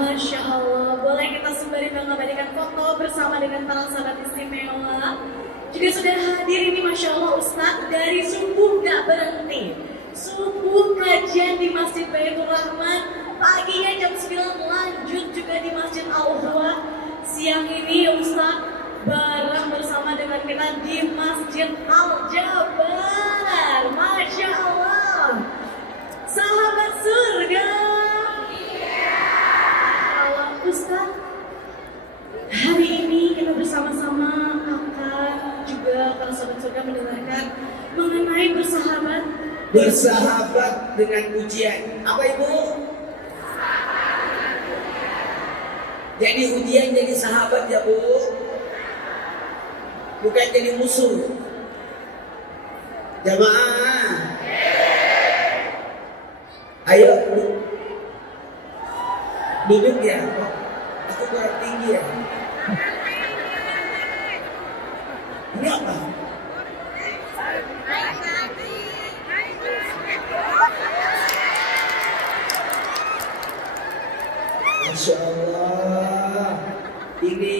Masya Allah, boleh kita sembari mengabadikan foto bersama dengan para sahabat istimewa. Juga sudah hadir ini Masya Allah Ustadz dari subuh gak berhenti. Subuh kajian di Masjid Baitur Rahman, paginya jam 9 lanjut juga di Masjid Al-Huwa. Siang ini Ustadz bareng bersama dengan kita di Masjid Al-Jabar. Masya Allah, sahabat surga. Ustaz, hari ini kita bersama-sama akan juga para sahabat surga mendengarkan mengenai bersahabat. Bersahabat dengan ujian. Apa Ibu? Jadi ujian jadi sahabat ya Bu. Bukan jadi musuh. Jamaah. Ayo duduk ya. Aku kurang tinggi ya. Ini apa? Masya Allah. Ini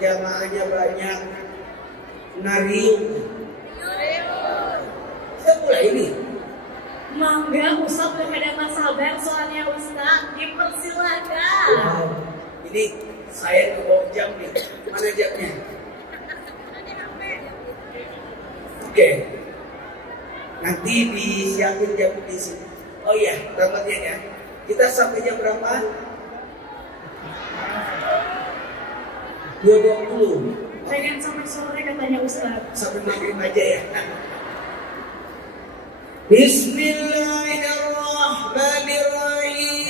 jamaahnya banyak. Nariung. Kita mulai ini. Mangga Ustaz berhadapan sabar soalnya Ustaz, dipersilakan. Wow. Ini saya ke bawah jam nih. Mana jamnya? Oke. Nanti disiapin jam di sini. Oh iya, ramatnya ya. Kita sampai jam berapa? 2.20. Pengen sampai sore katanya Ustaz. Sampai maghrib aja ya. Bismillahirrahmanirrahim.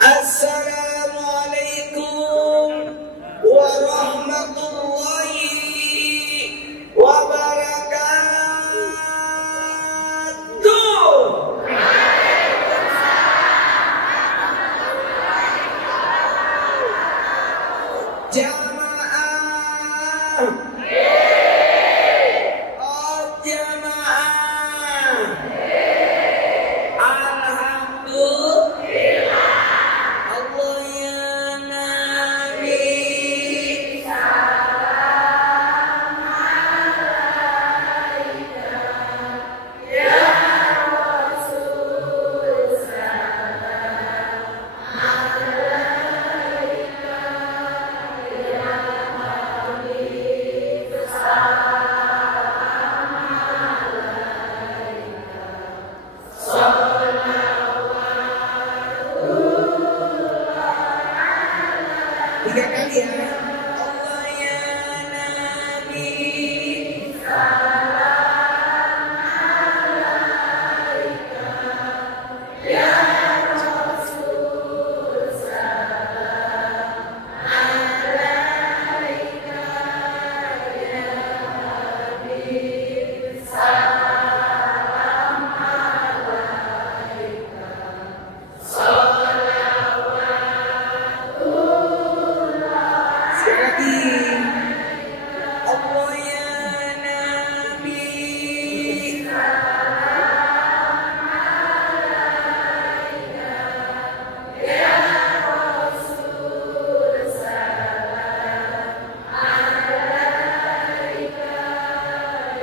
Assalamualaikum warahmatullahi wabarakatuh. Jamaah. Oh jamaah. Alhamdulillah. Allah ya Nabi. Salam alaika. Ya Rasul. Salam alaika. Ya Habib. Salam alaika. Tiga kali ya. Allah ya Nabi. Salam alaika. Ya Rasul. Salam alaika. Ya Habib. Salam alaika. Sekali lagi. Allah ya Nabi. Salam alaika. Ya Rasul. Salam alaika.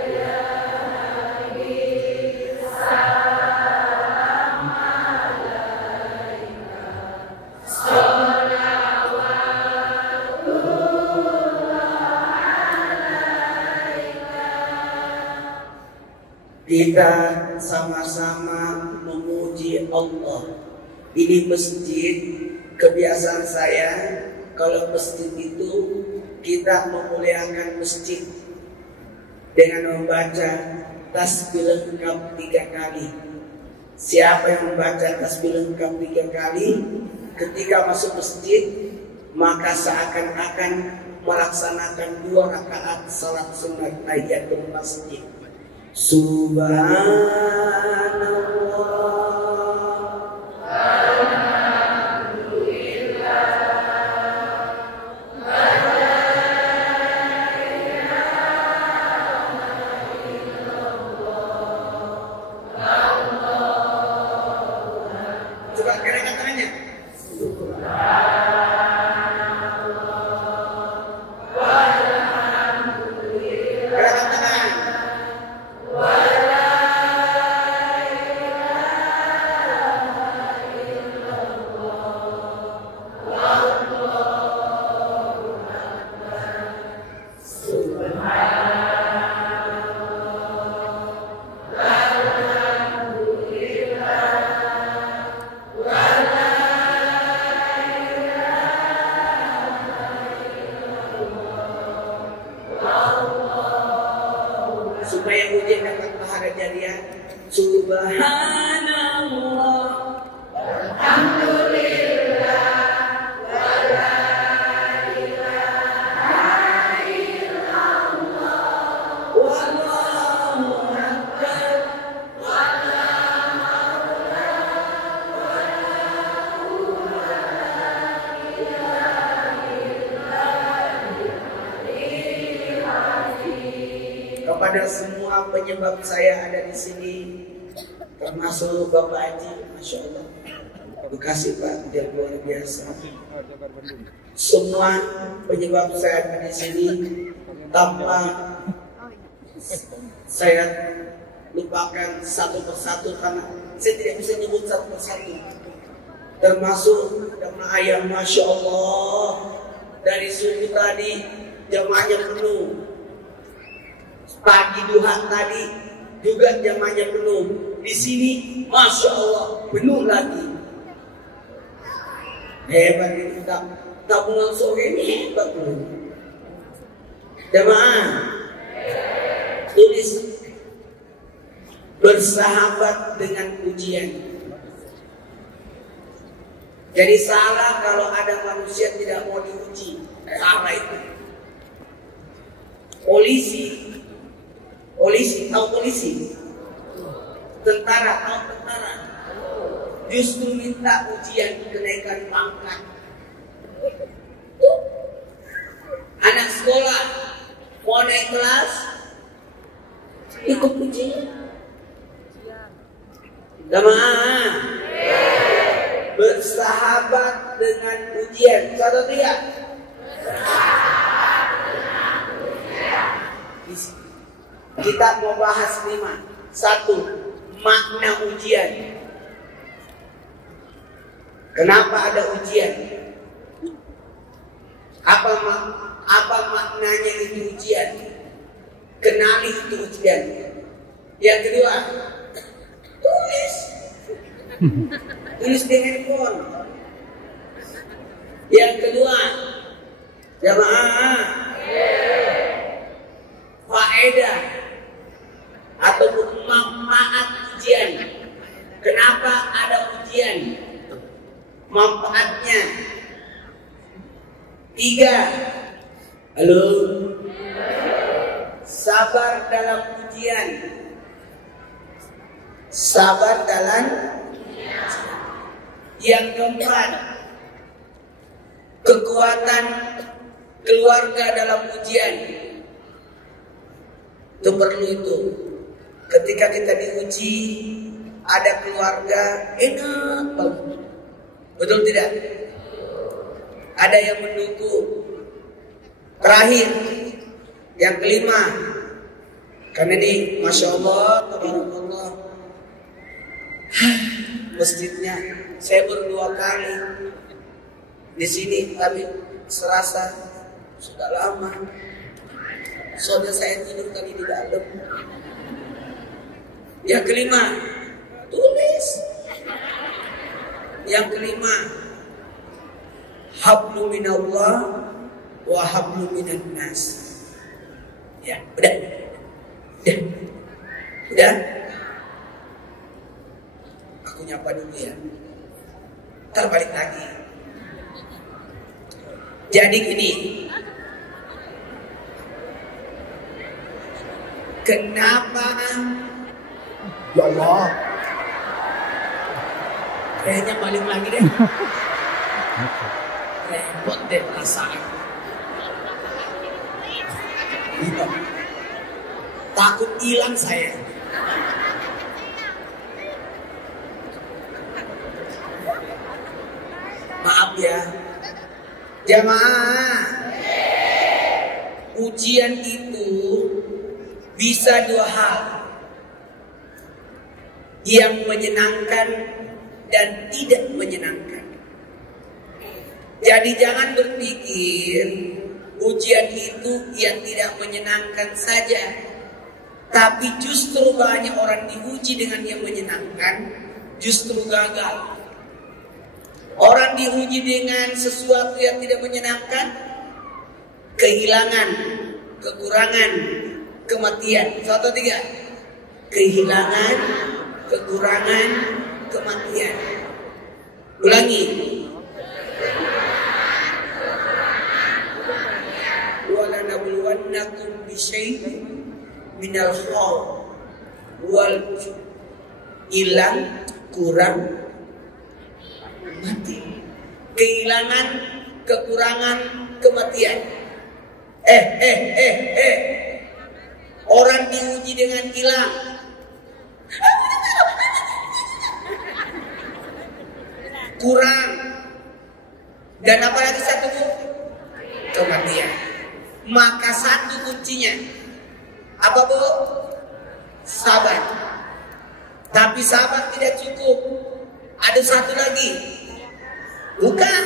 Ya Habib. Salam alaika. Kita sama-sama memuji Allah. Ini masjid, kebiasaan saya kalau masjid itu kita memuliakan masjid dengan membaca tasbih lengkap 3 kali. Siapa yang membaca tasbih lengkap 3 kali ketika masuk masjid, maka seakan-akan melaksanakan 2 rakaat salat sunat tahiyatul masjid. Subhanallah. Alhamdulillah. supaya ujian dapat pahala jariah. Subhanallah, alhamdulillah, wala ilaha illallah, wallahu akbar, wala haula wala quwwata illa billahil azim. Kepada semua penyebab saya ada di sini, termasuk Bapak Haji, Masya Allah, Bekasi Pak, dia luar biasa. Semua penyebab saya ada di sini, tanpa saya lupakan satu persatu karena saya tidak bisa nyebut satu persatu. Termasuk jamaah yang Masya Allah dari subuh tadi jamaahnya penuh, pagi duha tadi juga jamaahnya penuh. Di sini Masya Allah penuh lagi. Hebat itu, tabungan sore ini hebat loh. Jamaah tulis, bersahabat dengan ujian. Jadi salah kalau ada manusia tidak mau diuji. Salah itu. Polisi, tahu polisi? Tentara, tahu tentara? Justru minta ujian kenaikan pangkat. Anak sekolah mau naik kelas, ikut ujian. Jamaah, bersahabat dengan ujian. Satu dia. Kita mau bahas 5. 1. Makna ujian. Kenapa ada ujian? Apa maknanya itu ujian? Kenali itu ujian. Yang kedua, tulis di handphone. Yang kedua, jamaah, faedah ataupun manfaat ujian. Kenapa ada ujian? Manfaatnya 3. Halo, sabar dalam ujian. Sabar dalam ujian. Yang keempat, kekuatan keluarga dalam ujian. Itu perlu itu. Ketika kita diuji, ada keluarga, enak banget. Betul tidak? Ada yang mendukung. Terakhir, yang kelima, karena ini Masya Allah, tabarakallah, masjidnya saya baru 2 kali di sini, tapi serasa sudah lama. Soalnya saya tidur tadi di dalam. Yang kelima, tulis. Yang kelima, hablu minallah wa hablu minan nas. Ya, udah. Aku nyapa dulu ya. Ntar balik lagi. Jadi gini, kenapa? Ya Allah, kayaknya balik lagi deh. Repot deh perasaan. Takut hilang saya. Maaf ya, jamaah. Ujian itu bisa 2 hal, yang menyenangkan dan tidak menyenangkan. Jadi jangan berpikir ujian itu yang tidak menyenangkan saja, tapi justru banyak orang diuji dengan yang menyenangkan, justru gagal. Orang diuji dengan sesuatu yang tidak menyenangkan, kehilangan, kekurangan, kematian. 1, 2, 3. Kehilangan, kekurangan, kematian. Ulangi. Wala nabluwannakum bisyai'in minal khauf wal ju'. Hilang, kurang, mati. Kehilangan, kekurangan, kematian. Orang diuji dengan hilang, kurang, dan apalagi satu, kematian. Maka satu kuncinya apa, Bu? Sabar. Tapi sabar tidak cukup. Ada satu lagi. Bukan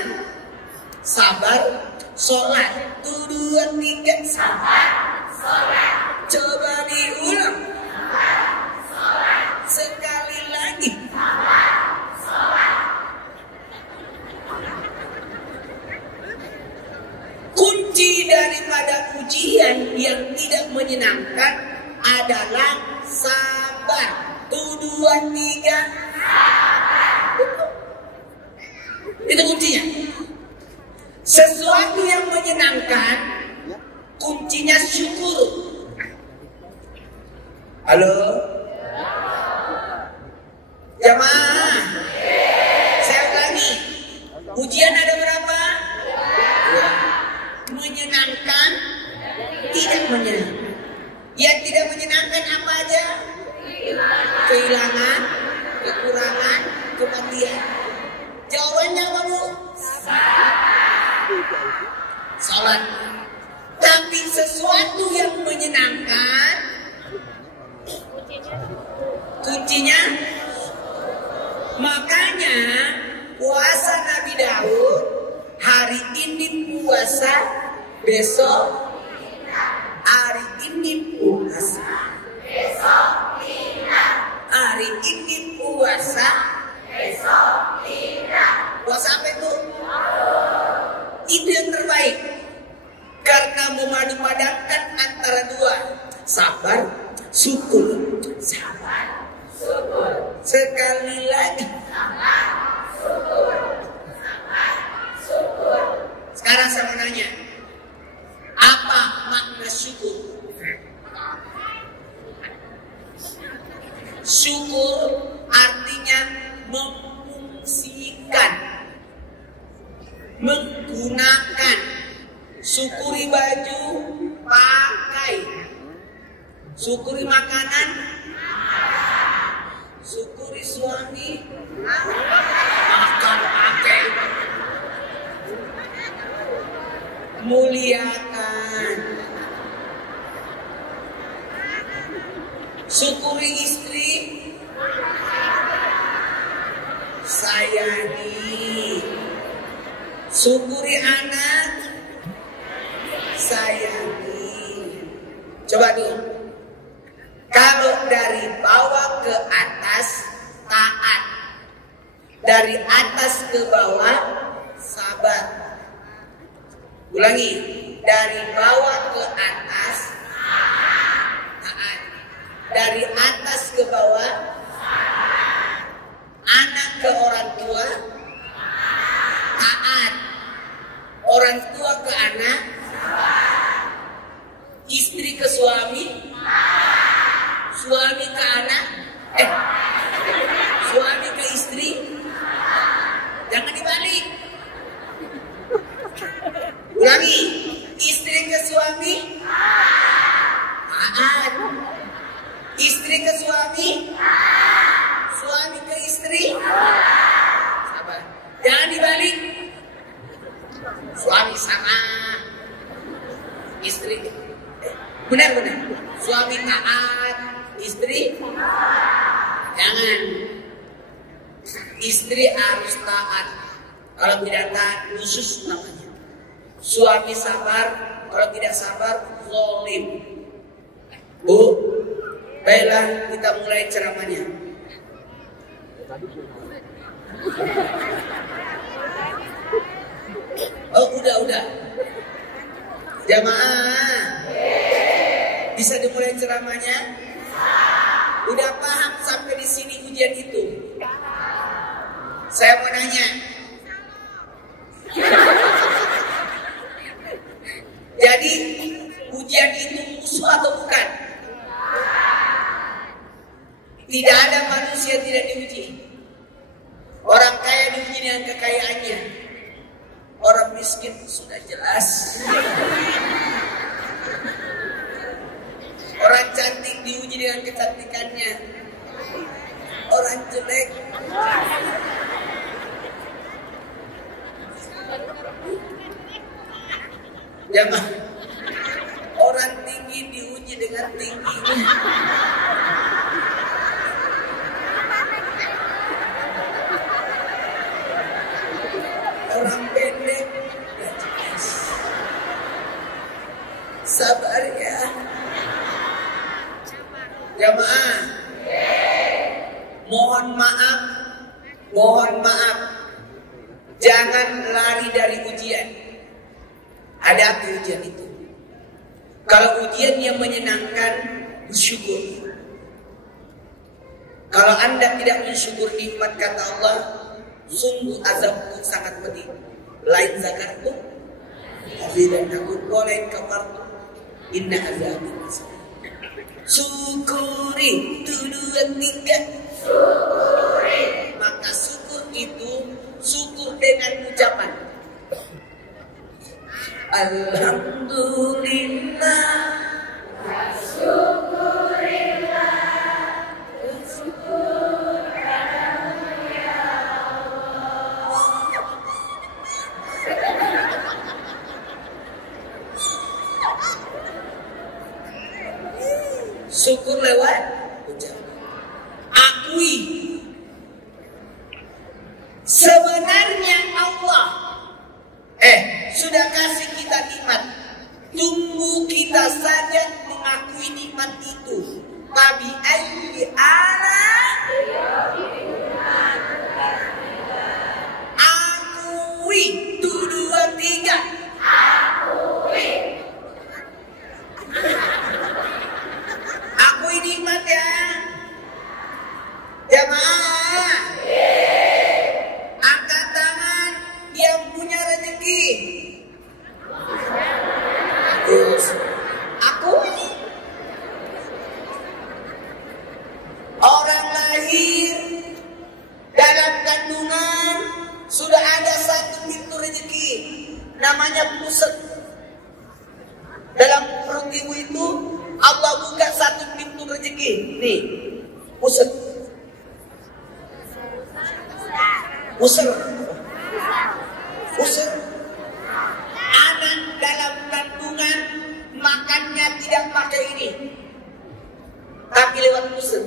sabar, sholat. 1, 2, 3. Sabar, sholat. Coba diulang. Sabar, sholat. Sekali lagi. Sabar, sholat. Kunci daripada ujian yang tidak menyenangkan adalah sabar. 1, 2, 3. Itu kuncinya. Sesuatu yang menyenangkan, kuncinya syukur. Halo? Jamaah. Saya ulangi. Ujian ada berapa? 2. Menyenangkan, tidak menyenangkan. Yang tidak menyenangkan apa aja? Kehilangan, kekurangan, kematian. Jawabannya apa, Bu? Salat. Tapi sesuatu yang menyenangkan, kuncinya. Makanya puasa Nabi Daud, hari ini puasa, besok hari ini puasa, besok hari ini puasa, besok tidak. Puasa apa itu? Itu yang terbaik. Karena memadupadankan antara dua. Sabar, syukur. Sabar, syukur. Sekali lagi. Sabar, syukur. Sabar, syukur. Sekarang saya mau nanya. Apa makna syukur? Syukur artinya memfungsikan, menggunakan. Syukuri baju, pakai. Syukuri makanan, syukuri suami, makan, pakai. Muliakan. Syukuri istri, sayangi. Syukuri anak, sayangi. Coba dulu. Kalau dari bawah ke atas, taat. Dari atas ke bawah, sabar. Ulangi. Dari bawah ke atas, taat. Dari atas ke bawah, anak ke orang tua, taat. Orang tua ke anak, istri ke suami, suami ke anak, suami ke istri. Jangan dibalik. Ulangi. Istri ke suami, taat. Istri ke suami, suami ke istri, sabar. Jangan dibalik. Suami sama istri, benar-benar. Suami taat, istri jangan. Istri harus taat. Kalau tidak taat, khusus namanya. Suami sabar, kalau tidak sabar, zalim. Bu, baiklah kita mulai ceramahnya. Oh, udah. Jamaah. Bisa dimulai ceramahnya? Udah paham sampai di sini ujian itu? Saya mau nanya. Jadi ujian itu musuh atau bukan? Tidak ada manusia tidak diuji. Orang kaya diuji dengan kekayaannya. Orang miskin sudah jelas. Orang cantik diuji dengan kecantikannya. Orang jelek jangan. Orang tinggi diuji dengan tingginya. Orang pendek gak jelas. Sabar ya jamaah. Mohon maaf, jangan lari dari ujian. Hadapi ujian itu. Kalau ujian yang menyenangkan, bersyukur. Kalau Anda tidak mensyukur nikmat, kata Allah, sungguh azabku sangat pedih. Lain zakartu, dan aku boleh kafartu, inna azabi masih. Syukuri itu 2, 3. Syukuri. Maka syukur itu syukur dengan ucapan alhamdulillah, syukurillah, syukur padamu ya Allah. Syukur lewat ucapan. Akui sebenarnya Allah sudah kasih kita nikmat. Tunggu kita saja mengakui nikmat itu. Tabi ayyi ala akui 1, 2, 3. Akui. Akui nikmat ya jamaah. Angkat tangan yang punya rezeki. Akui. Orang lahir dalam kandungan sudah ada satu pintu rezeki, namanya pusat. Dalam perut ibu itu Allah buka satu pintu rezeki. Nih, pusat. Pusat. Anak dalam kandungan makannya tidak pakai ini, tapi lewat pusat.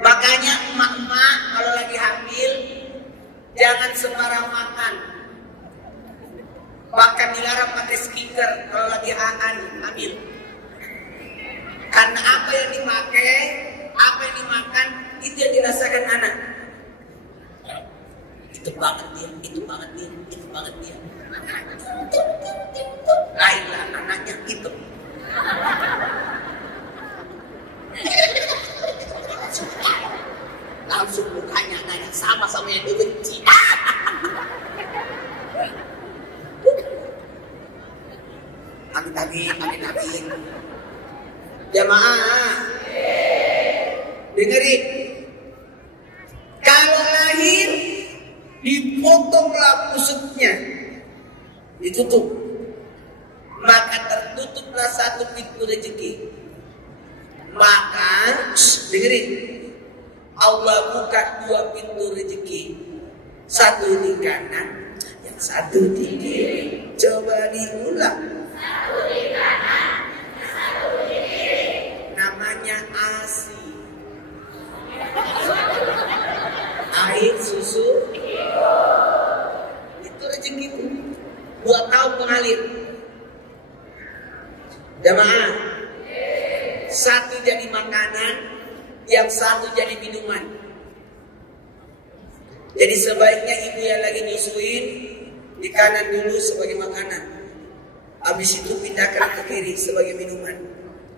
Makanya emak-emak kalau lagi hamil jangan sembarang makan. Bahkan dilarang pakai speaker kalau lagi hamil. Karena apa yang dipakai, apa yang dimakan, itu yang dirasakan anak. Itu banget dia, itu banget dia, itu banget dia. Lainlah anaknya itu. Langsung mukanya nanya sama-sama yang dibenci. Amin. Jamaah, dengerin. Kalau lahir dipotonglah pusatnya, ditutup, maka tertutuplah satu pintu rezeki. Maka dengerin, Allah buka 2 pintu rezeki, satu di kanan, yang satu di kiri. Coba diulang. Satu di kanan, satu di kiri. Namanya ASI. Air, susu, itu rezekiku. 2 tahun mengalir. Jamaah, satu jadi makanan, yang satu jadi minuman. Jadi sebaiknya ibu yang lagi nyusuin di kanan dulu sebagai makanan. Habis itu pindahkan ke kiri sebagai minuman.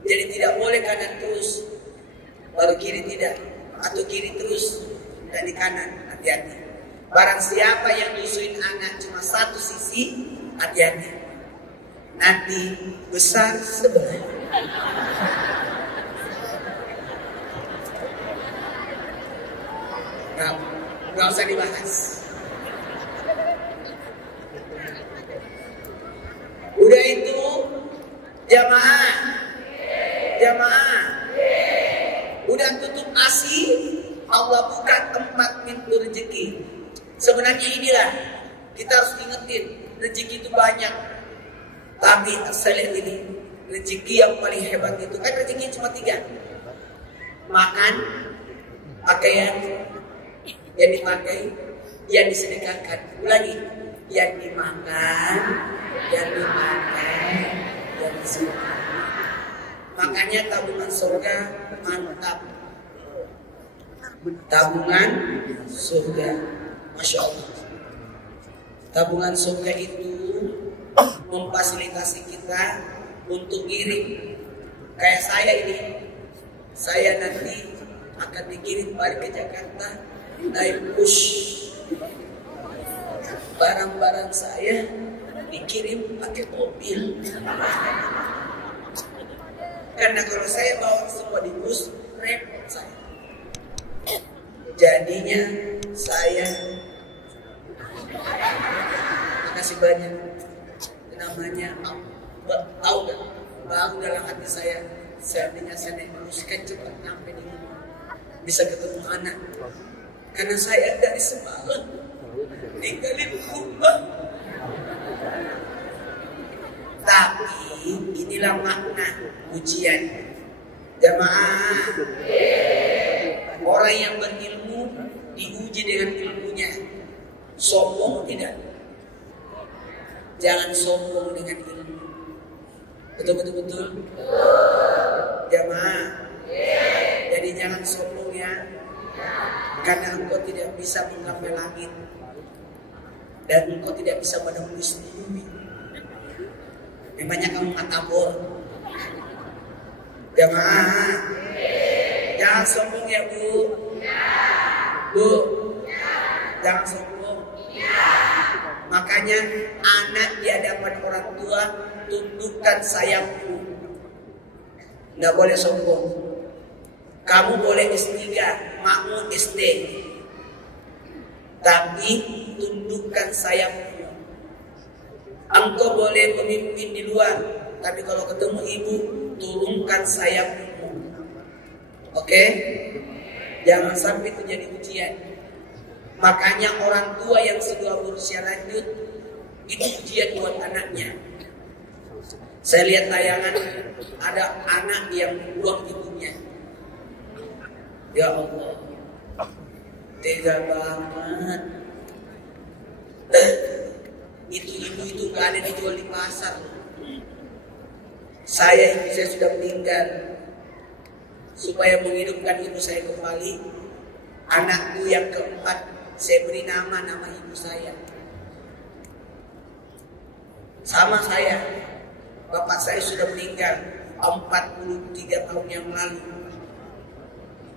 Jadi tidak boleh kanan terus, baru kiri tidak, atau kiri terus dan di kanan. Hati-hati. Barang siapa yang nyusuin anak cuma satu sisi, hati-hati. Nanti besar sebelah. Nah, nggak usah dibahas. Udah itu jamaah, udah tutup ASI, Allah buka tempat pintu rezeki. Sebenarnya inilah kita harus ingetin, rezeki itu banyak. Tapi saya lihat ini, rezeki yang paling hebat itu kan rezeki cuma 3: makan, pakaian, yang dipakai, yang disedekahkan. Ulangi, yang dimakan, yang dipakai, yang disedekahkan. Makanya tabungan surga mantap. Tabungan surga, Masya Allah. Tabungan surga itu memfasilitasi kita untuk ngirim. Kayak saya ini, saya nanti akan dikirim balik ke Jakarta naik bus. Barang-barang saya dikirim pakai mobil. Karena kalau saya bawa semua di bus, repot saya. Jadinya saya kasih banyak. Namanya tahu gak? Bang, dalam hati saya seandainya saya naik bus kan cepat nyampe di rumah, bisa ketemu anak. Karena saya dari semalam ninggalin rumah. Tapi inilah makna ujian. Jamaah, orang yang berilmu diuji dengan ilmunya. Sombong tidak? Jangan sombong dengan ilmu. Betul. Jamaah, jadi jangan sombong ya. Karena engkau tidak bisa menggapai langit dan engkau tidak bisa menembus bumi. Memangnya kamu matabor. Jamaah, jangan sombong ya Bu. Bu, jangan sombong. Makanya anak di hadapan orang tua tundukkan sayangmu. Nggak boleh sombong. Kamu boleh S3, makmu SD, tapi tundukkan sayapmu. Engkau boleh pemimpin di luar, tapi kalau ketemu ibu, turunkan sayapmu. Oke? Jangan sampai itu jadi ujian. Makanya orang tua yang sudah berusia lanjut, itu ujian buat anaknya. Saya lihat tayangan, ada anak yang buang ibunya. Ya Allah, tega banget. Itu ibu itu gak ada dijual di pasar. Saya sudah meninggal. Supaya menghidupkan ibu saya kembali, anakku yang keempat saya beri nama ibu saya. Sama saya, bapak saya sudah meninggal 43 tahun yang lalu.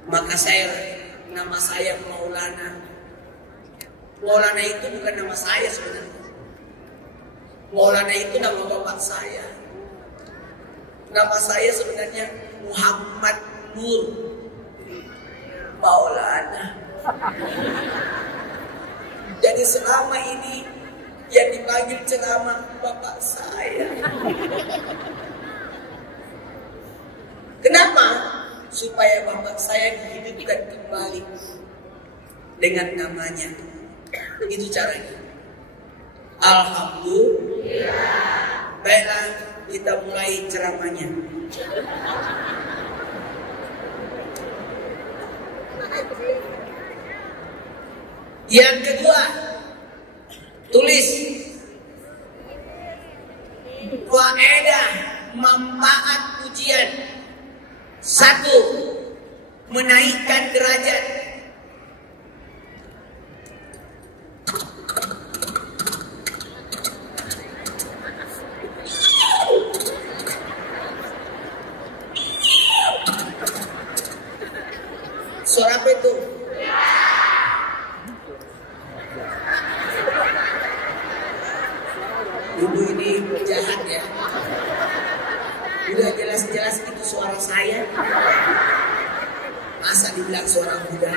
Maka nama saya Maulana. Maulana itu bukan nama saya sebenarnya. Maulana itu nama bapak saya. Nama saya sebenarnya Muhammad Nur Maulana. Jadi selama ini yang dipanggil ceramah bapak saya. Kenapa? Supaya bapak saya dihidupkan kembali dengan namanya. Itu caranya. Alhamdulillah. Baiklah, kita mulai ceramahnya. Yang kedua, tulis faedah manfaat ujian. 1. Menaikkan derajat. Suara apa itu? Ibu ini jahat ya. Udah jelas-jelas itu suara saya. Masa dibilang suara kuda?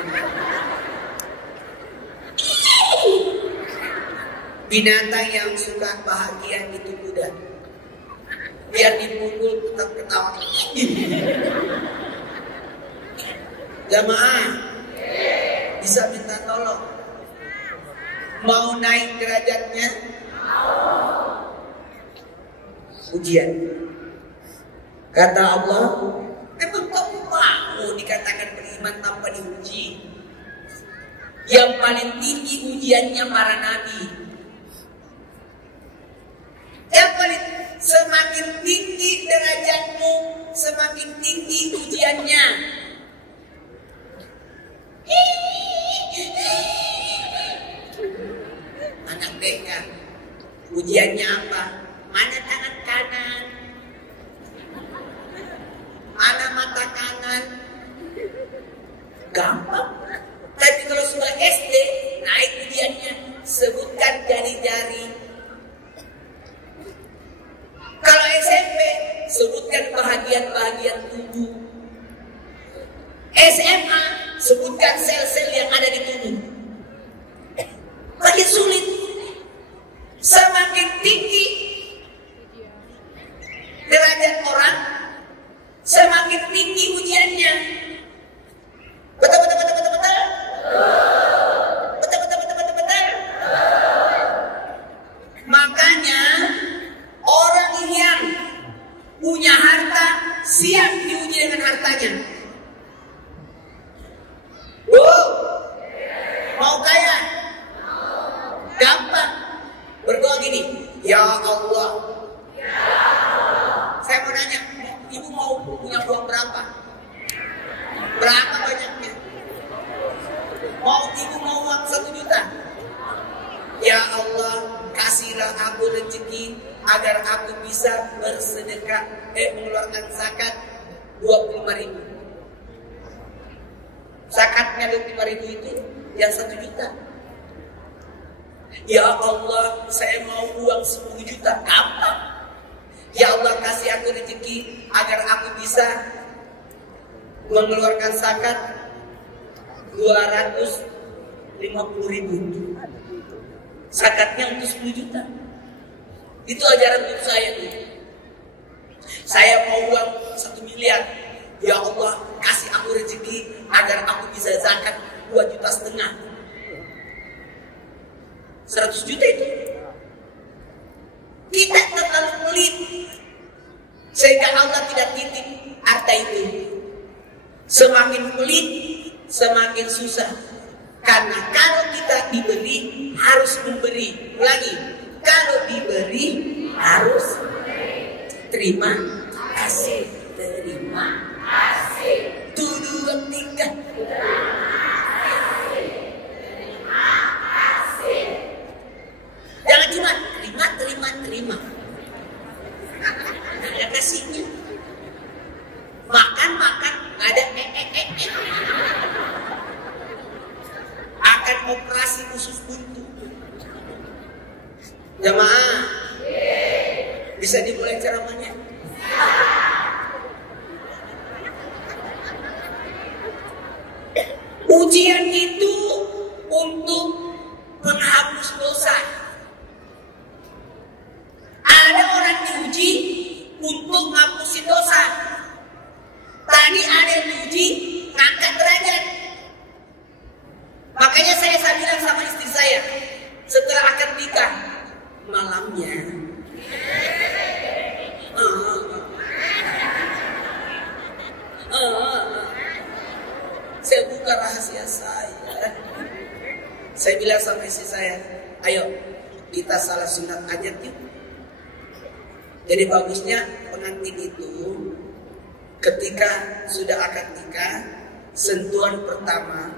Binatang yang suka bahagia itu kuda. Biar dipukul tetap ketawa. Jamaah bisa minta tolong. Mau naik derajatnya? Ujian. Kata Allah, emang kamu mau dikatakan beriman tanpa diuji? Yang paling tinggi ujiannya para nabi. Yang paling semakin tinggi derajatmu, semakin tinggi ujiannya. Anak TK, ujiannya apa? Mana tangan kanan? Mana mata kanan? Gampang. Tapi kalau sudah SD, naik ujiannya. Sebutkan jari-jari. Kalau SMP, sebutkan bahagian-bahagian tubuh. SMA, sebutkan sel-sel yang ada di tubuh. Makin sulit. Semakin tinggi derajat orang, semakin tinggi ujiannya. Betul. Makanya orang yang punya harta siap diuji dengan hartanya. Mau kaya? Gampang. Berdoa gini, ya Allah. Saya mau nanya, ibu mau punya uang berapa? Berapa banyaknya? Ibu mau uang 1 juta? Ya Allah, kasihlah aku rezeki agar aku bisa bersedekah, mengeluarkan zakat 25.000. Zakatnya 25.000 itu yang 1 juta. Ya Allah, saya mau uang 10 juta. Gampang. Ya Allah, kasih aku rezeki agar aku bisa mengeluarkan zakat 250.000. Zakatnya untuk 10 juta. Itu ajaran untuk saya tuh. Saya mau uang 1 miliar. Ya Allah, kasih aku rezeki agar aku bisa zakat 2,5 juta. 100 juta itu. Kita terlalu pelit sehingga Allah tidak titip harta itu. Semakin pelit, semakin susah. Karena kalau kita diberi, harus memberi. Ulangi, kalau diberi, harus terima kasih. Terima kasih. 2, 3. Jangan cuma terima. Ada kasihnya. Makan, ada akan operasi khusus buntu. Jamaah, bisa dimulai ceramahnya? Ujian itu untuk penghapus dosa. Ada orang diuji untuk menghapusin dosa. Tadi ada yang diuji ngangkat derajat. Makanya saya bilang sama istri saya setelah akad nikah, malamnya saya buka rahasia saya. Saya bilang sama istri saya, ayo kita salah sunat ajat yuk. Jadi bagusnya pengantin itu ketika sudah akad nikah, sentuhan pertama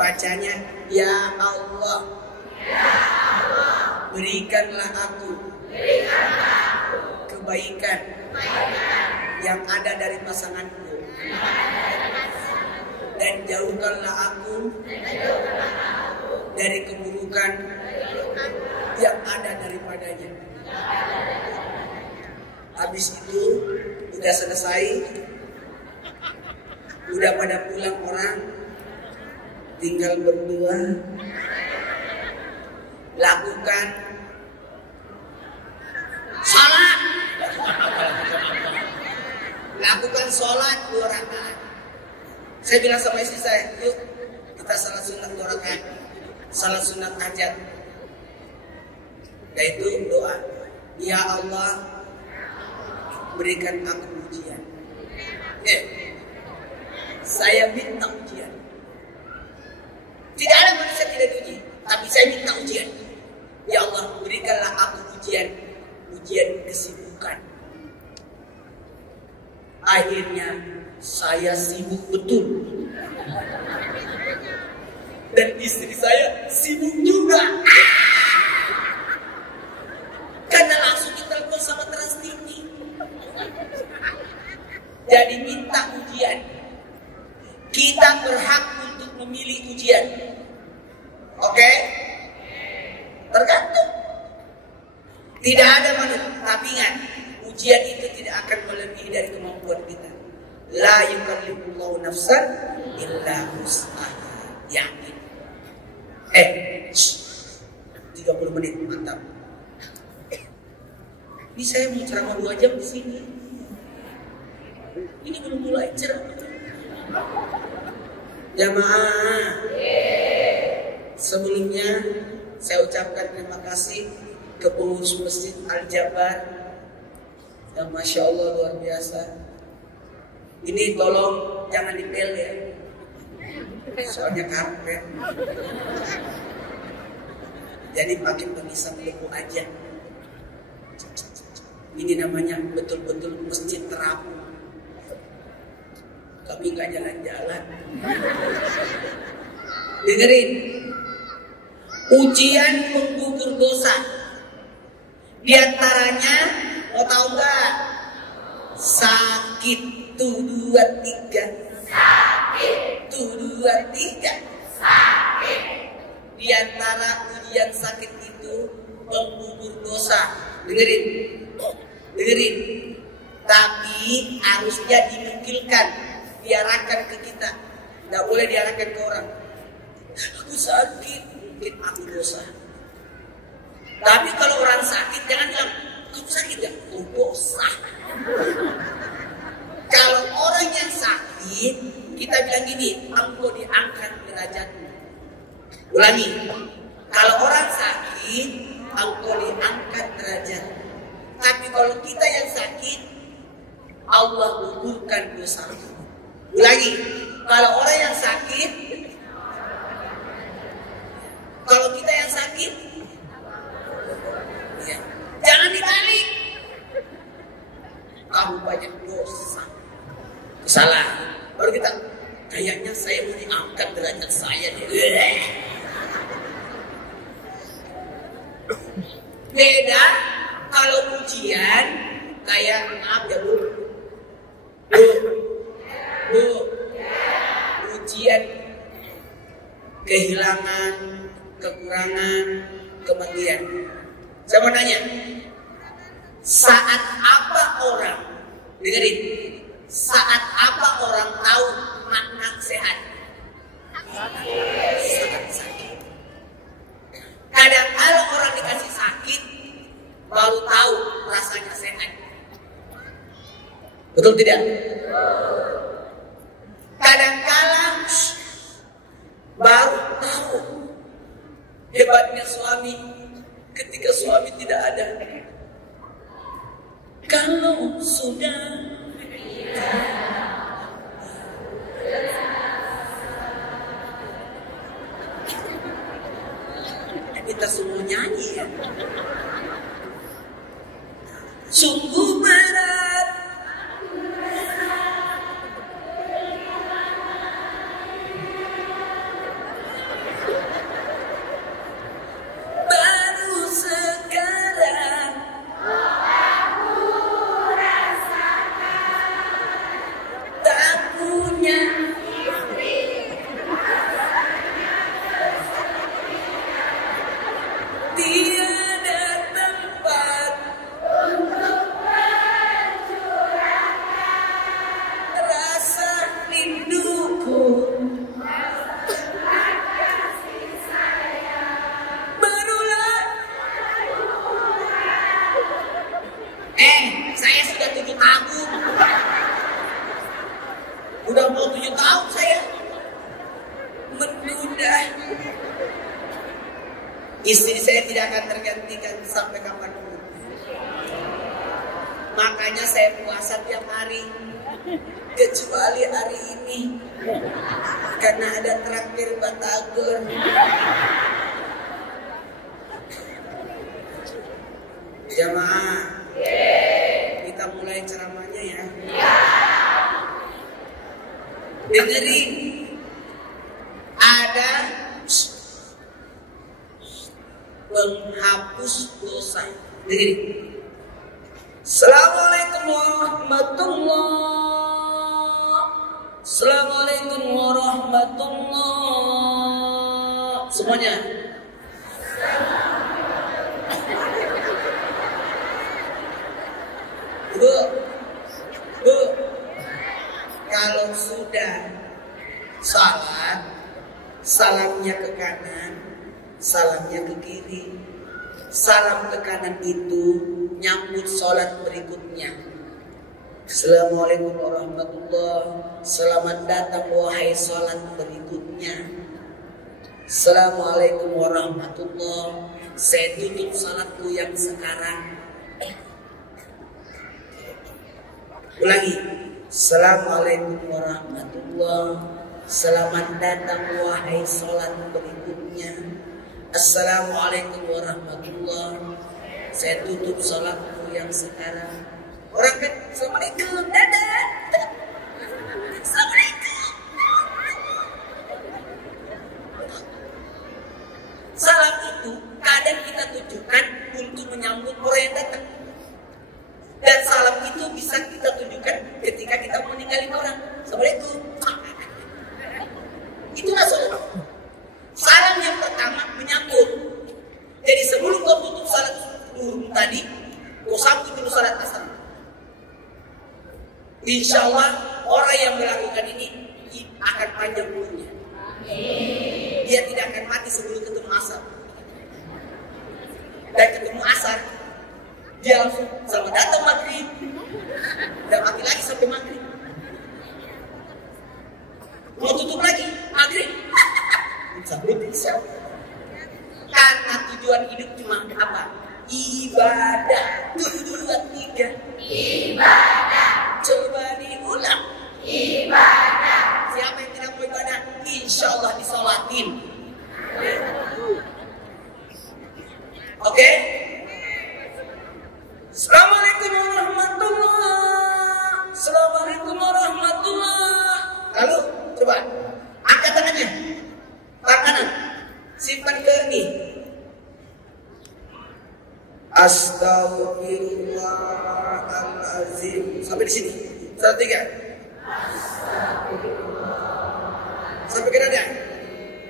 bacanya, ya Allah, berikanlah aku kebaikan yang ada dari pasanganku, dan jauhkanlah aku dari keburukan yang ada daripadanya. Habis itu udah selesai, udah pada pulang orang, tinggal berdua lakukan sholat. Lakukan sholat 2 rakaat. Saya bilang sama istri saya, yuk kita salat sunat 2 rakaat, salat sunat hajat. Yaitu doa, ya Allah berikan aku ujian. Saya minta ujian. Tidak ada manusia tidak diuji, tapi saya minta ujian. Ya Allah berikanlah aku ujian kesibukan. Akhirnya saya sibuk betul, dan istri saya sibuk juga. Karena langsung ditelepon sama Trans TV. Jadi minta ujian. Kita berhak untuk memilih ujian. Oke? Tergantung. Tidak ada manusia, tapi ingat, ujian itu tidak akan melebihi dari kemampuan kita. La yukallifullahu nafsan illa wus'aha. Yakin. 30 menit, mantap. Ini saya mau ceramah 2 jam di sini. Ini belum mulai ceramah. Jamaah. Sebelumnya saya ucapkan terima kasih ke pengurus Masjid Al-Jabar yang Masya Allah luar biasa. Ini tolong jangan dipel ya, soalnya karpet. Jadi pakai pemisah lembu aja. Ini namanya betul-betul masjid terapung. Kami nggak jalan-jalan. Dengerin, ujian menggugur dosa. Di antaranya, mau tahu nggak? Sakit. 1, 2, 3. Sakit. 1, 2, 3. Sakit. Di antara ujian sakit itu menggugur dosa. Dengerin. Tapi harusnya dimungkinkan, diarahkan ke kita. Nggak boleh diarahkan ke orang. Aku sakit, mungkin aku dosa. Tapi kalau orang sakit jangan bilang, kamu sakit gak? Oh dosa. Kalau orang yang sakit, kita bilang gini, engkau diangkat derajatmu. Ulangi, kalau orang sakit, engkau diangkat derajatmu. Tapi kalau kita yang sakit, Allah gugurkan dosa. Ulangi, kalau orang yang sakit, kalau kita yang sakit, ya, jangan dibalik. Kamu banyak dosa, kesalahan. Baru kita, kayaknya saya mau diangkat derajat saya nih. Beda kalau ujian kayak maaf ya bu, ujian kehilangan, kekurangan, kematian. Saya mau nanya, saat apa orang, dengerin, saat apa orang tahu makna sehat? Saat sakit. Kadang-kadang orang dikasih sakit baru tahu rasanya sehat. Betul tidak? Kadang-kadang baru tahu hebatnya suami ketika suami tidak ada. Kalau sudah kita semua nyanyi ya. Sungguh berat baru sekarang aku rasakan Istri saya tidak akan tergantikan sampai kapanpun. Makanya saya puasa tiap hari, kecuali hari ini karena ada traktir batagor. Jamaah, kita mulai ceramahnya ya. Dengerin, ada penghapus dosa. Dengerin. Assalamualaikum warahmatullah. Assalamualaikum warahmatullah. Semuanya. Bu, kalau sudah salat, salamnya ke kanan, salamnya ke kiri. Salam ke kanan itu nyambut sholat berikutnya. Assalamualaikum warahmatullah. Selamat datang wahai sholat berikutnya. Assalamualaikum warahmatullah. Saya tutup sholatku yang sekarang. Ulangi. Assalamualaikum warahmatullah. Selamat datang wahai sholat berikutnya. Assalamualaikum warahmatullah. Saya tutup sholatku yang sekarang. Orang kan, Assalamualaikum, dadah. Assalamualaikum. Salam itu kadang kita tujukan untuk menyambut orang yang datang. Dan salam itu bisa kita tunjukkan ketika kita meninggalin orang. Assalamualaikum. Itulah salam. Salam yang pertama menyambut. Jadi sebelum kau tutup salat duhur tadi, kau sambut dulu salat asar. Insya Allah orang yang melakukan ini akan panjang umurnya. Dia tidak akan mati sebelum ketemu asar. Dan ketemu asar, dia langsung selamat datang maghrib. Dan mati lagi sampai maghrib. Mau tutup lagi maghrib. Sambut Isya. Karena tujuan hidup cuma apa? Ibadah. 1, 2, 3. Ibadah. Coba diulang. Ibadah. Siapa yang tidak mau ibadah? Insya Allah disolatin. Oke? Assalamualaikum warahmatullah. Assalamualaikum warahmatullah. Lalu coba angkat tangannya. Tangan simpan ke ini. Astagfirullahaladzim. Sampai di sini. 1, 3. Sampai ke dada.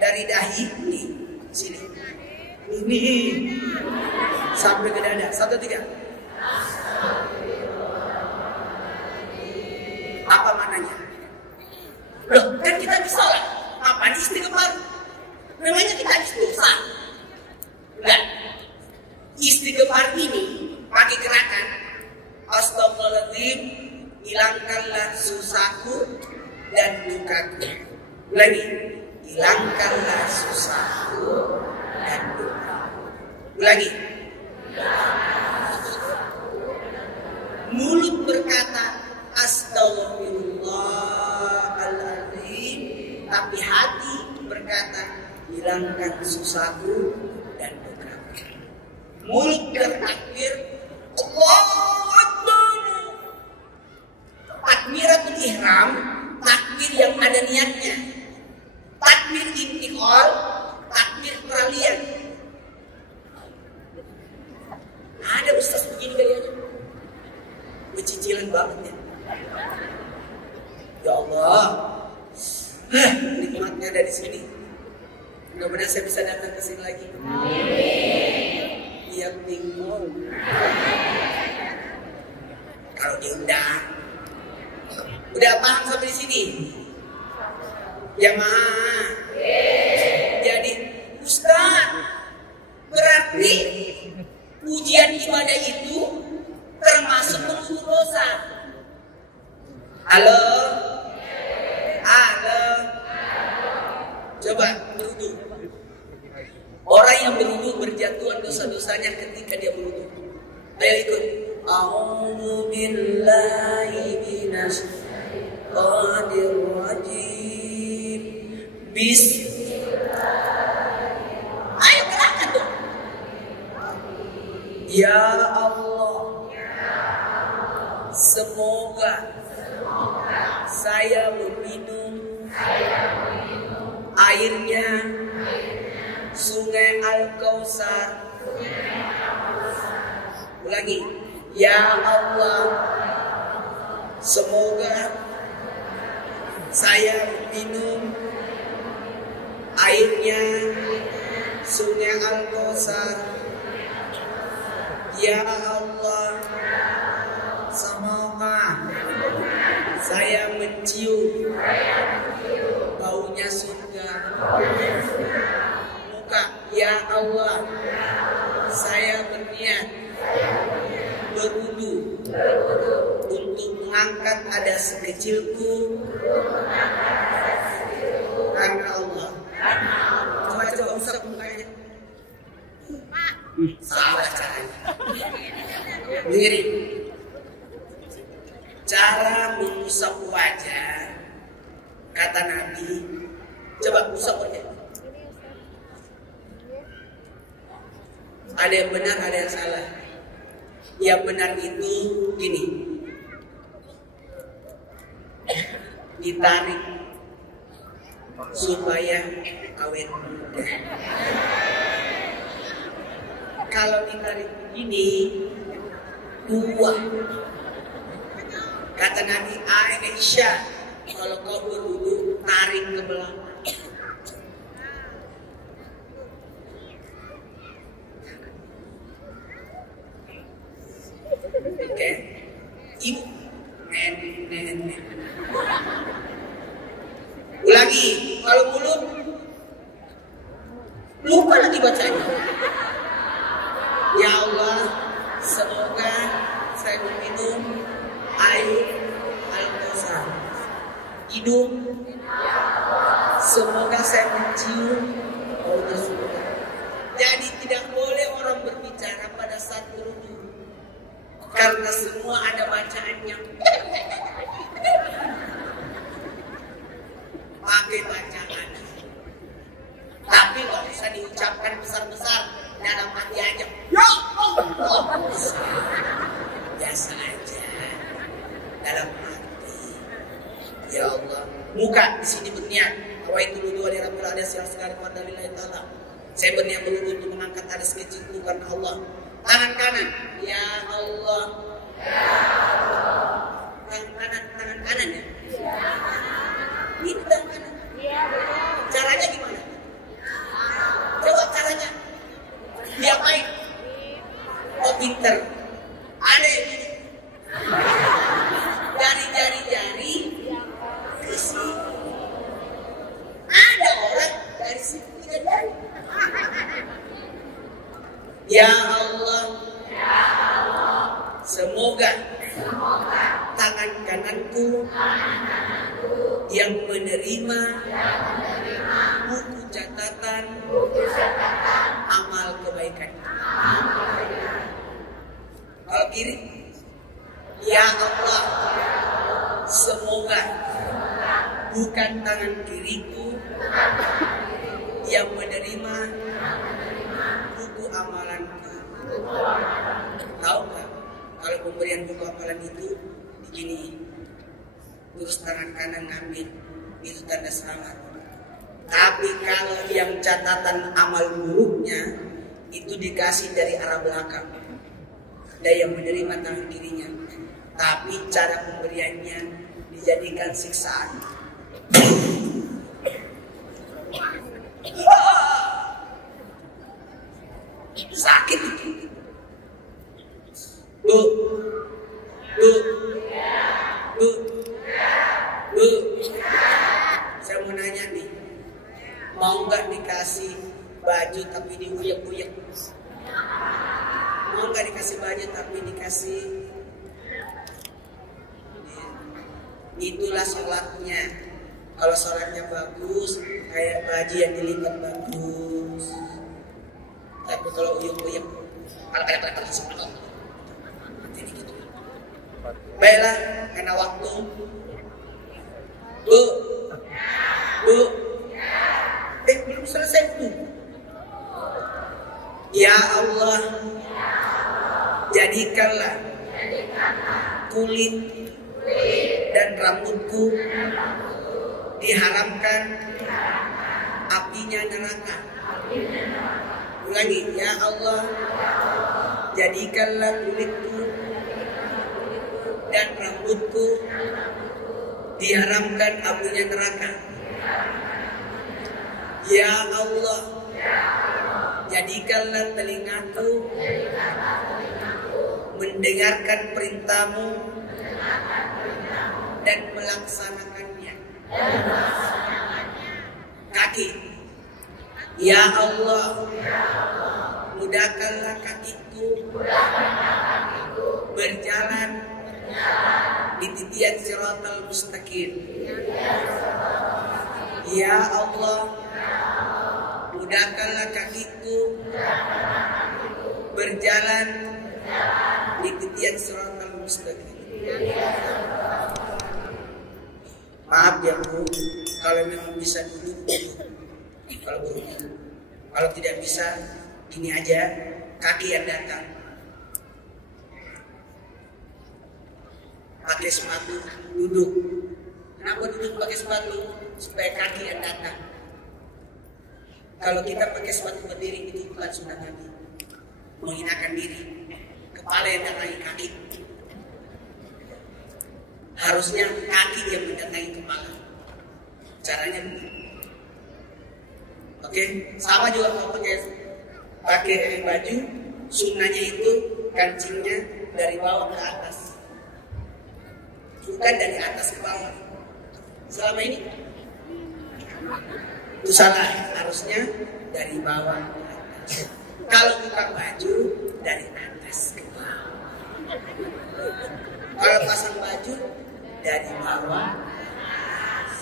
Dari dahi ini sini. Ini sampai ke dada. 1, 3. Apa maknanya? Loh, kan kita bisa lah. Apa nih istighfar? Namanya kita dosa. Enggak. Istighfar ini pakai gerakan Astagfirullahaladzim, hilangkanlah susahku dan dukaku. Lagi, hilangkanlah susahku dan dukaku. Lagi. Mulut berkata Astagfirullahaladzim, tapi hati berkata hilangkan susahku dan dukaku. Mulut bertakbir Allahu Akbar. Takbiratul ihram, takbir yang ada niatnya. Takbir intiqal, takbir peralihan. Ada ustaz begini kayaknya. Becicilan banget ya. Ya Allah. Nikmatnya ada di sini. Mudah-mudahan saya bisa datang ke sini lagi. Dia bingung. Kalau diundang. Udah paham sampai di sini? Ya maaf. Jadi Ustaz, berarti ujian ibadah itu termasuk mengukur dosa. Halo? Halo? Coba duduk. Orang yang berwudu berjatuhan dosa-dosanya ketika dia berwudu. Ayo ikut. A'udzu billahi minasyaitonir rajim. Bismillahirrahmanirrahim. Ayo gerakan tuh. Ya Allah, semoga saya meminum airnya Sungai Al-Kautsar. Ulangi. Ya Allah, semoga saya minum airnya Sungai Al-Kautsar. Ya Allah, semoga saya mencium baunya surga. Muka. Ya Allah, saya berniat berwudu untuk mengangkat hadas kecilku karena Allah. Coba usap mukanya. Salah caranya. Mirip. Cara mengusap wajah, kata Nabi, coba usap wajah. Ada yang benar, ada yang salah. Yang benar itu gini, ditarik supaya awet. Kalau ditarik begini, tua. Kata Nabi Aisyah, kalau kau berwudu tarik ke belakang. Oke, ibu, nenek. Ulangi, kalau mulut lupa lagi bacanya. Ya Allah, semoga saya meminum air Al-Kautsar. Hidung, semoga saya mencium baunya surga. Jadi tidak boleh orang berbicara pada saat berwudu, karena semua ada bacaannya. Pakai bacaan, tapi nggak bisa diucapkan besar-besar, dalam hati aja. Ya Allah, biasa aja, dalam hati. Ya Allah, muka di sini berniat. Wahai wudu li rabbil alamin sekali pada lillahi ta'ala. Saya berniat berwudu untuk mengangkat hadas kecilku karena Allah. Tangan kanan, ya Allah. Tangan kanan ya. Ini tangan kanan. Caranya gimana? Coba caranya. Diapain? Oh pinter. Ada yang ini. Dari jari-jari ke sini. Ada orang dari sini ke jari. Ya Allah, semoga tangan kananku yang menerima buku catatan amal kebaikan. Kalau kiri, ya Allah, semoga bukan tangan kiriku yang menerima buku amalanku. Tahu nggak? Kalau pemberian buku amalan itu begini, terus tangan kanan ngambil, itu tanda selamat. Tapi kalau yang catatan amal buruknya itu dikasih dari arah belakang, ada yang menerima tangan kirinya, tapi cara pemberiannya dijadikan siksaan. Sakit itu. Bu. Saya mau nanya nih, mau nggak dikasih baju tapi diuyek-uyek? Mau nggak dikasih baju tapi dikasih? Itulah sholatnya. Kalau sholatnya bagus, kayak baju yang dilipat bagus. Tapi kalau uyuk-uyuk, kalau kayak semangat. Jadi gitu. Baiklah, karena waktu. Bu, belum selesai Bu. Ya Allah, jadikanlah kulit dan rambutku diharamkan apinya neraka. Ulangi, ya Allah, jadikanlah kulitku dan rambutku diharamkan apinya neraka. Ya Allah, jadikanlah telingaku mendengarkan perintahmu dan melaksanakannya. Kaki, ya Allah, mudahkanlah kakiku berjalan di titian siratal mustaqim. Ya Allah, mudahkanlah kakiku berjalan di titian siratal mustaqim. Maaf ya Bu, kalau memang bisa duduk, kalau tidak bisa ini aja, kaki yang datang. Pakai sepatu, duduk. Kenapa duduk pakai sepatu? Supaya kaki yang datang. Kalau kita pakai sepatu berdiri itu bukan sunnah Nabi. Menghinakan diri. Kepala yang datangi kaki. Harusnya kaki yang mendatangi kepala. Caranya begini. Oke, sama juga kalau pakai baju, sunnahnya itu kancingnya dari bawah ke atas. Bukan dari atas ke bawah. Selama ini itu salah, harusnya dari bawah ke atas. Kalau buka baju dari atas ke bawah. Kalau pasang baju dari bawah ke atas.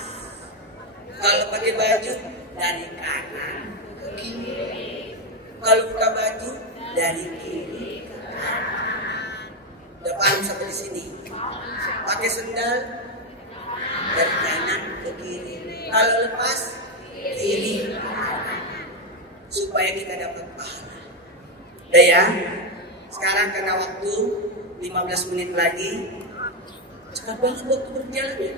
Kalau pakai baju dari kanan ke kiri. Kalau buka baju dari kiri ke kanan. Udah paham sampai di sini? Pakai sendal dari kanan ke kiri. Kalau lepas kiri ke kanan. Supaya kita dapat pahala. Udah ya. Sekarang karena waktu 15 menit lagi. Cepat banget waktu berjalan ya.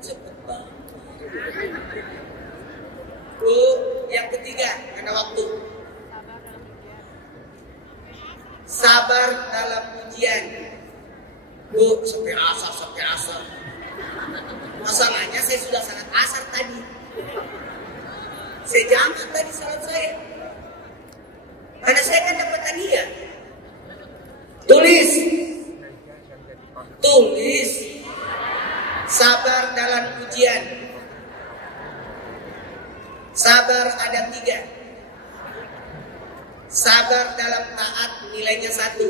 Cepat banget. Bu, yang ketiga karena waktu. Sabar dalam ujian. Bu, sampai asar. Masalahnya saya sudah salat asar tadi. Saya jamak tadi salat saya. Karena saya kan dapat hadiah. Tulis. Sabar dalam ujian. Sabar ada 3. Sabar dalam taat nilainya 1.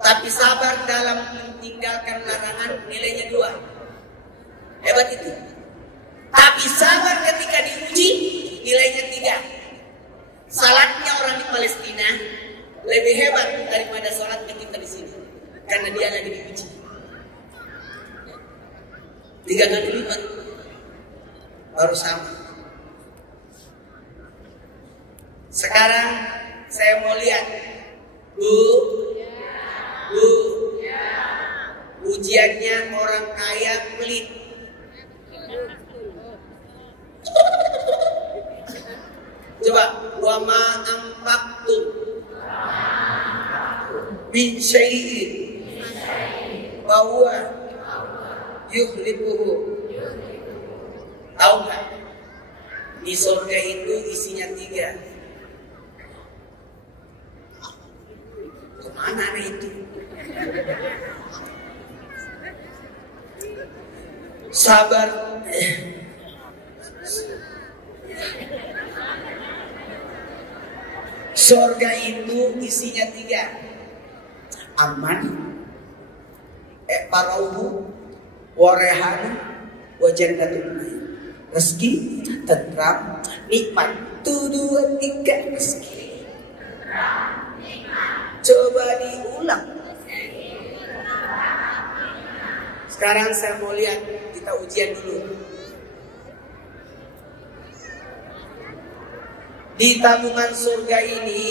Tapi sabar dalam meninggalkan larangan nilainya 2. Hebat itu. Tapi sabar ketika diuji nilainya 3. Salatnya orang di Palestina lebih hebat daripada salatnya kita di sini. Karena dia lagi diuji. 3 kali lipat. Baru sama. Sekarang saya mau lihat. Bu. Ujiannya orang kaya pelit. Coba. Wa ma anfaqtum min syai'in fa huwa yukhlifuhu. Tahu nggak? Di surga itu isinya 3. Kemana itu? Sabar. Surga itu isinya 3. Aman, parauhu, warehan, wajannatul main. rezeki, tentram, nikmat. 1, 2, 3 rezeki. Coba diulang. Sekarang saya mau lihat, kita ujian dulu. Di tabungan surga ini,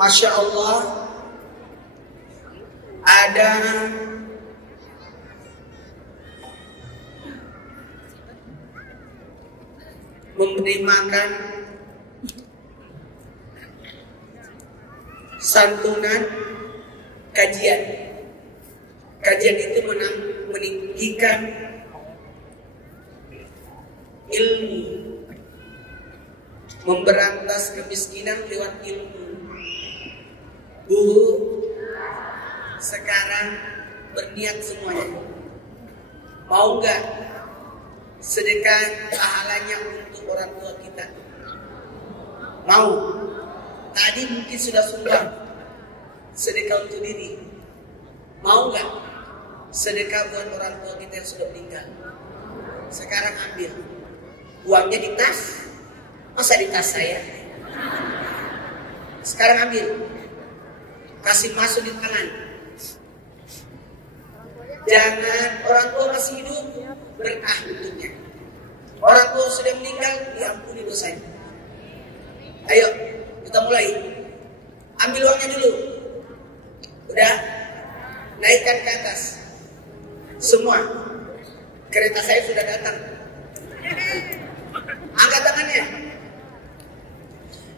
Masya Allah, ada memberi makan, santunan, kajian. Kajian itu meninggikan ilmu, memberantas kemiskinan lewat ilmu. Bu, sekarang berniat semuanya. Mau nggak sedekah pahalanya untuk orang tua kita? Mau? Tadi mungkin sudah sumbang sedekah untuk diri. Mau nggak sedekah buat orang tua kita yang sudah meninggal? Sekarang ambil uangnya di tas. Masa di tas saya? Sekarang ambil, kasih masuk di tangan. Jangan orang tua masih hidup, berkah untuknya. Orang tua sudah meninggal, diampuni dosanya. Ayo, kita mulai. Ambil uangnya dulu. Udah, naikkan ke atas. Semua. Kereta saya sudah datang. Angkat tangannya.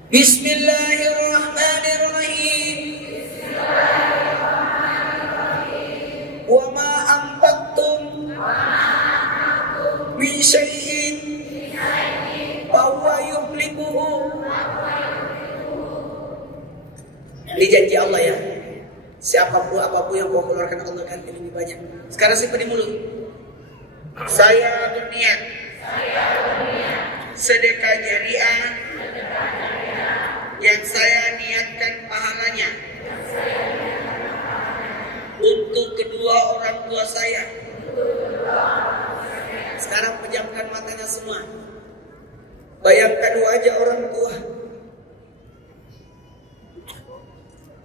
Bismillahirrahmanirrahim. Wa ma anfaqtum min syai'in fa huwa yukhlifuhu. Ini janji Allah ya. Siapapun apapun yang kau keluarkan, Allah akan lebih banyak. Sekarang simpan di mulut. Saya berniat sedekah jariah yang saya niatkan pahalanya untuk kedua orang tua saya. Sekarang pejamkan matanya semua. Bayangkan wajah orang tua.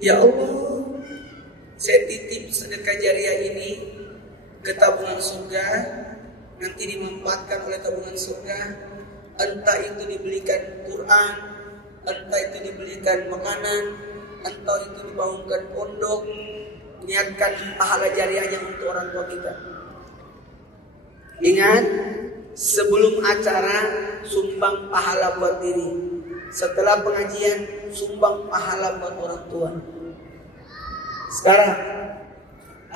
Ya Allah, saya titip sedekah jariah ini ke tabungan surga. Nanti dimanfaatkan oleh tabungan surga. Entah itu dibelikan Quran, entah itu dibelikan makanan, entah itu dibangunkan pondok. Niatkan pahala jariahnya untuk orang tua kita. Ingat, sebelum acara sumbang pahala buat diri. Setelah pengajian sumbang pahala buat orang tua. Sekarang,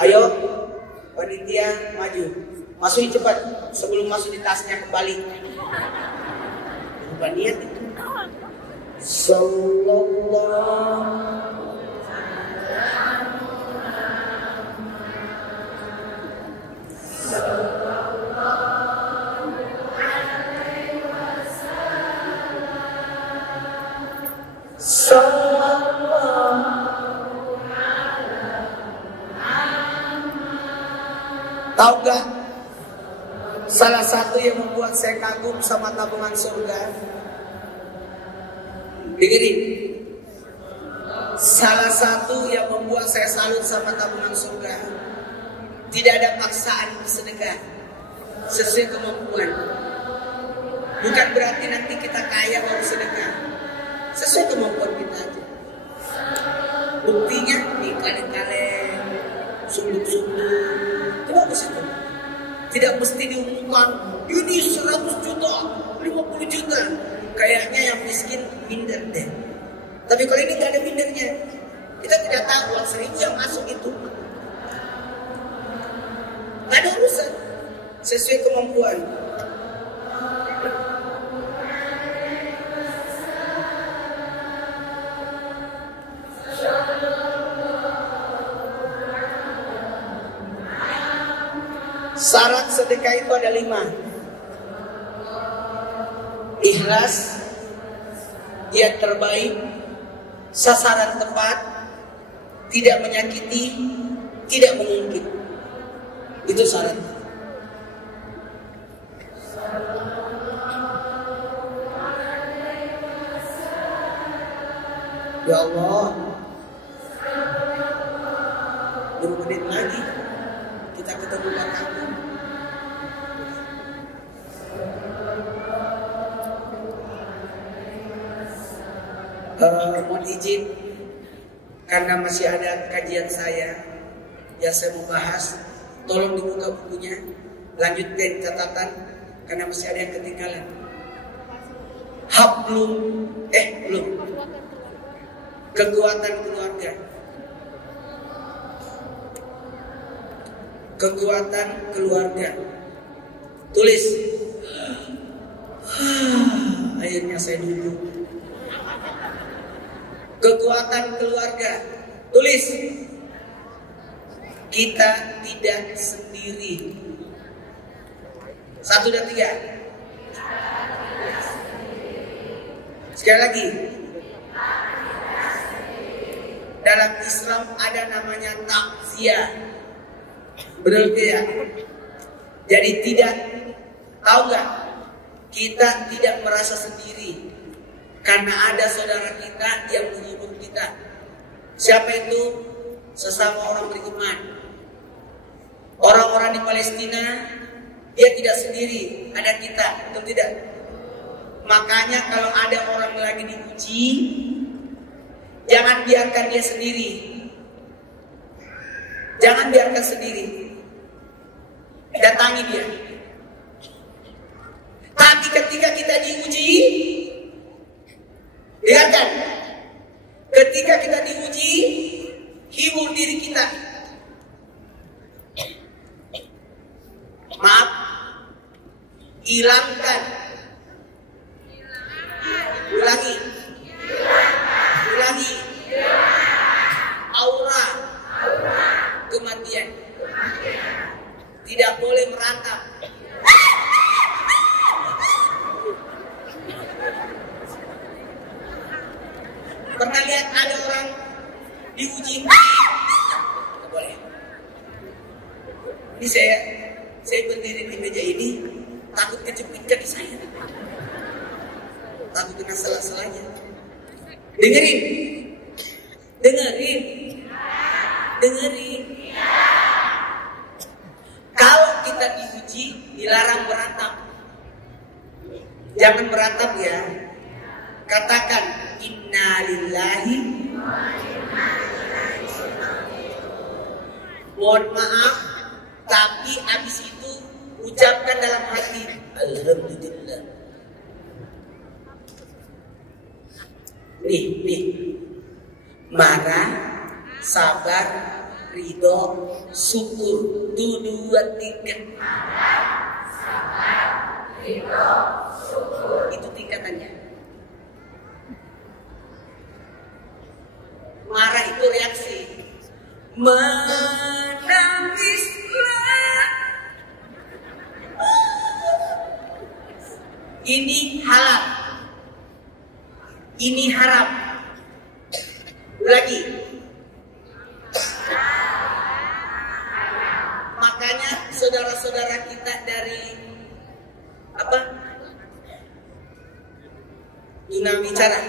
ayo panitia maju. Masukin cepat sebelum masuk di tasnya kembali. Bukan niat itu. Sallallahu tahu gak salah satu yang membuat saya kagum sama tabungan surga? Dengerin. Salah satu yang membuat saya salut sama tabungan surga, tidak ada paksaan bersedekah, sesuai kemampuan. Bukan berarti nanti kita kaya baru sedekah, sesuai kemampuan kita aja. Buktinya di kaleng-kaleng, sunduk-sunduk, itu bagus itu. Tidak mesti diumumkan ini 100 juta, 50 juta. Kayaknya yang miskin minder deh. Tapi kalau ini nggak ada mindernya, kita tidak tahu uang 1000 yang masuk itu. Nggak ada urusan, sesuai kemampuan. Syarat sedekah itu ada 5. Ikhlas, niat terbaik, sasaran tepat, tidak menyakiti, tidak mengungkit. Itu syaratnya. Ya Allah, 2 menit lagi kita ketemu Bapakku. Mohon izin, karena masih ada kajian saya yang saya mau bahas, tolong dibuka bukunya, lanjutkan catatan karena masih ada yang ketinggalan. Belum. Kekuatan keluarga. Kekuatan keluarga. Tulis. Akhirnya saya duduk. Kekuatan keluarga. Tulis. Kita tidak sendiri. 1 dan 3. Sekali lagi. Dalam Islam ada namanya takziah. Benar ya? Jadi tahu nggak? Kita tidak merasa sendiri karena ada saudara kita yang menghibur kita. Siapa itu? Sesama orang beriman. Orang-orang di Palestina, dia tidak sendiri, ada kita, betul tidak? Makanya kalau ada orang lagi diuji, jangan biarkan dia sendiri. Jangan biarkan sendiri. Datangi dia. Tapi ketika kita diuji, lihat kan? Ketika kita diuji, hibur diri kita. Maaf, hilangkan. Ulangi. Aura kematian. Tidak boleh merantap. Pernah lihat ada orang diuji? Tidak boleh. Ini saya berdiri di meja ini takut kejepit kaki saya. Takut kena salah-salahnya. Dengerin. Kalau kita diuji, dilarang berantap. Jangan berantap ya. Katakan innalillahi. Mohon maaf, tapi habis itu ucapkan dalam hati alhamdulillah. Nih. Marah, sabar, ridho, syukur. Itu 2 tingkat. Marah, sabar, ridho, syukur. Itu tingkatannya. Marah itu reaksi. Menangislah. Ini halal. Ini haram. Lagi. Makanya saudara-saudara kita dari Dunia bicara,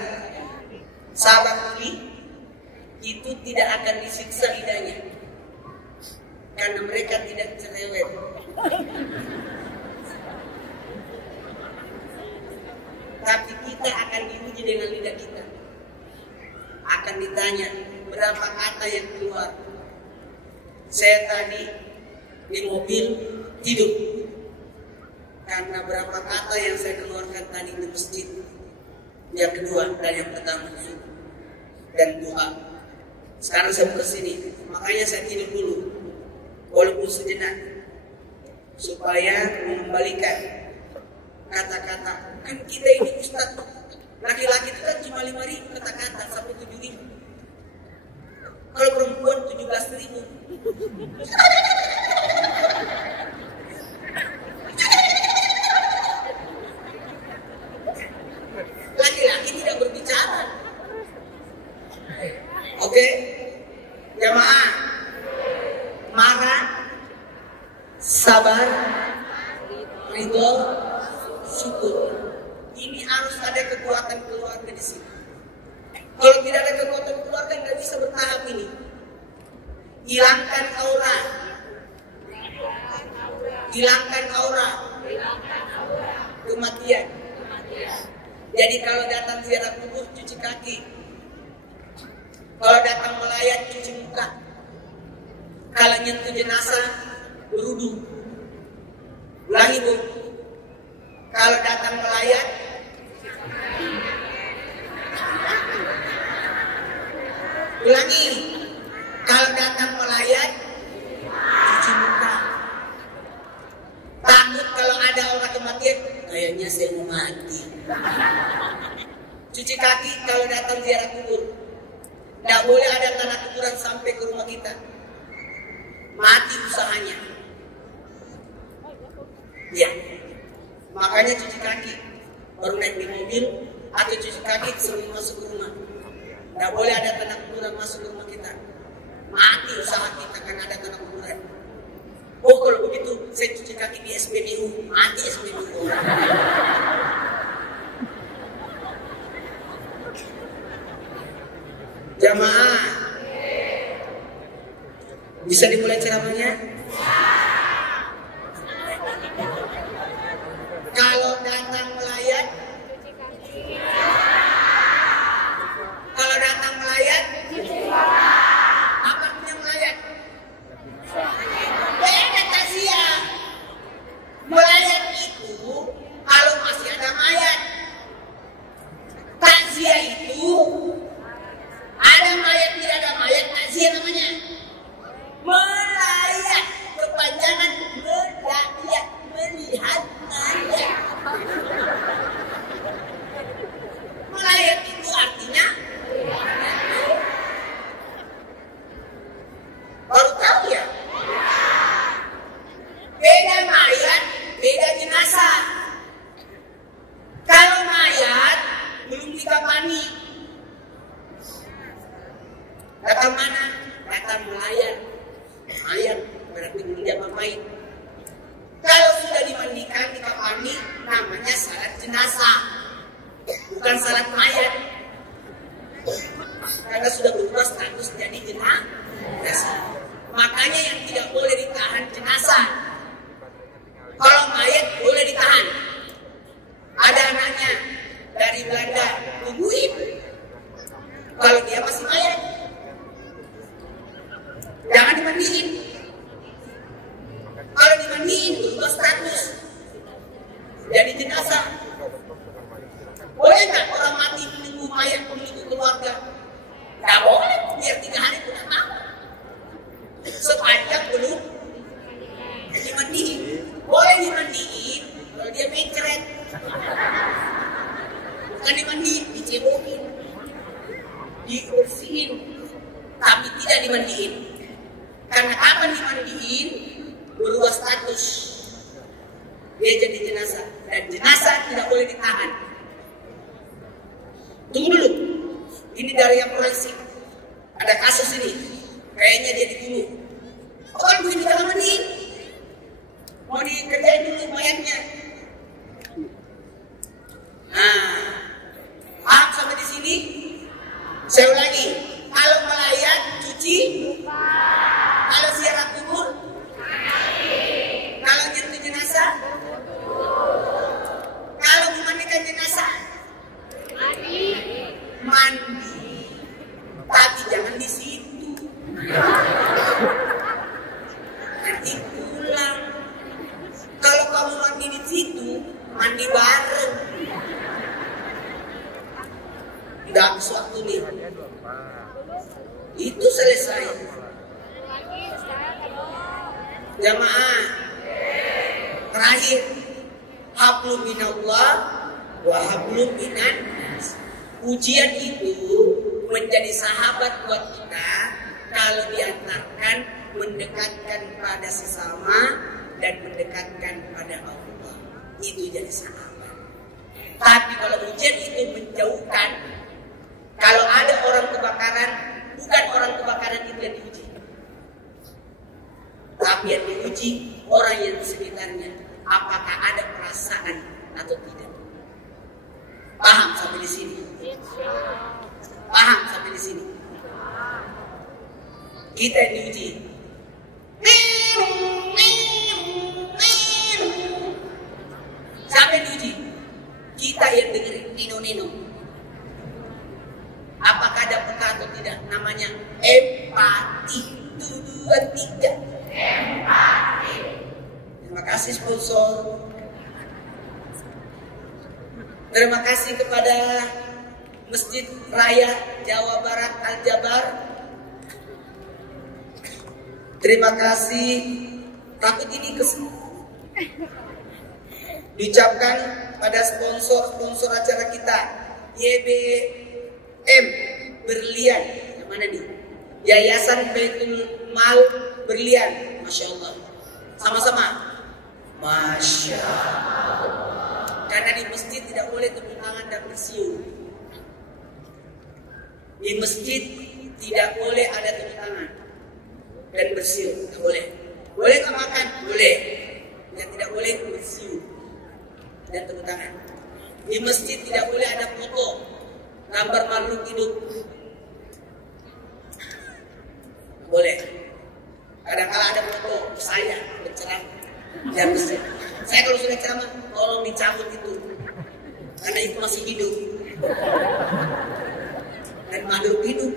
sahabat ini itu tidak akan disiksa lidahnya karena mereka tidak cerewet. Tapi kita akan diuji dengan lidah kita. Akan ditanya berapa kata yang keluar. Saya tadi di mobil tidur karena berapa kata yang saya keluarkan tadi di masjid. Yang kedua dan yang pertama dan doa. Sekarang saya kesini, makanya saya tidur dulu walaupun sejenak supaya mengembalikan kata-kata. Kan kita ini Ustaz, laki-laki itu kan cuma 5.000 kata-kata sampai 7.000. Kalau perempuan 17.000. Laki-laki tidak berbicara. Oke, jamaah, marah, sabar, ridho, syukur. Ini harus ada kekuatan keluarga di sini. Kalau tidak ada kekuatan hilangkan aura, hilangkan aura, kematian. Jadi kalau datang ziarah kubur cuci kaki, kalau datang melayat cuci muka, kalau nyentuh jenazah berwudu. Ulangi Bu, kalau datang melayat ulangi, kalau datang melayat cuci muka. Takut kalau ada orang kematian, kayaknya saya mau mati. Cuci kaki kalau datang ziarah kubur. Tidak boleh ada tanah kuburan sampai ke rumah kita. Mati usahanya. Ya, makanya cuci kaki baru naik di mobil atau cuci kaki sebelum masuk ke rumah. Tidak boleh ada tanah kuburan masuk ke rumah kita. Mati usaha kita karena ada tanah kuburan. Oh kalau begitu saya cuci kaki di SPBU, mati SPBU. Jamaah, bisa dimulai ceramahnya? Kalau datang melayat, kalau datang melayat, apa punya melayat? Beda tasya. Melayat itu kalau masih ada mayat. Tasya itu ada mayat, tidak ada mayat, tasya namanya. Melayat, kepanjangan melayat, melihat mayat. Melayat itu artinya baru tahu ya? Beda mayat, beda jenazah. Kalau mayat belum dikafani, datang mana? Datang melayat. Mayat berarti belum diapa-apain. Kalau sudah dimandikan, dikafani, namanya salat jenazah, bukan salat mayat. Karena sudah berubah status jadi jenazah. Makanya yang tidak boleh ditahan jenazah. Kalau mayat boleh ditahan. Ada anaknya dari Belanda, tungguin. Kalau dia masih mayat, jangan dimandiin. Kalau dimandiin berubah status jadi jenazah. Boleh nggak orang mati menunggu mayat, menunggu keluarga? Nggak boleh, biar 3 hari pun tak tahu. Sepanjang belum dimandiin. Boleh dimandiin kalau dia mencret. Bukan dimandiin, dicebokin, dibersihin, tapi tidak dimandiin. Karena kapan dimandiin berubah status, dia jadi jenazah, dan jenazah tidak boleh ditahan. Tunggu dulu, ini dari yang forensik. Ada kasus ini, kayaknya dia dibunuh. Oh kan begini kalau mandiin, mau dikerjain dulu mayatnya. Nah, paham sampai di sini? Saya ulangi, kalau melayat cuci, kalau ziarah kubur, kalau nyentuh jenazah, kalau memandikan jenazah, mandi, tapi jangan di situ. Nanti pulang. Kalau kamu mandi di situ, mandi bareng. Tidak sesuatu nih. Itu selesai. Jamaah, terakhir, hablum minallah wa hablum minan nas. Ujian itu menjadi sahabat buat kita kalau diantarkan mendekatkan pada sesama dan mendekatkan pada Allah. Itu jadi sahabat. Tapi kalau ujian itu menjauhkan, kalau ada orang kebakaran, bukan orang kebakaran itu yang diuji, tapi yang diuji orang yang di sekitarnya, apakah ada perasaan atau tidak. Paham sampai di sini? Paham sampai di sini? Kita yang diuji. Siapa yang diuji? Kita yang dengerin nino-nino. Apakah ada peka atau tidak? Namanya empati. 1, 2, 3. Empati. Terima kasih sponsor. Terima kasih kepada Masjid Raya Jawa Barat Al-Jabar. Terima kasih. Takut ini diucapkan pada sponsor acara kita, YBM Berlian. Yang mana nih? Yayasan Baitul Mal Berlian. Masya Allah. Sama-sama. Masya Allah. Karena di masjid tidak boleh tepuk tangan dan bersiul. Di masjid tidak boleh ada tepuk tangan dan bersiul. Tidak boleh. Boleh nggak makan? Boleh. Yang tidak boleh bersiul dan tepuk tangan. Di masjid tidak boleh ada foto gambar makhluk hidup. Boleh. Kadang-kala ada foto saya berceramah. Dan saya kalau sudah ceramah, tolong dicabut itu, karena itu masih hidup dan makhluk hidup.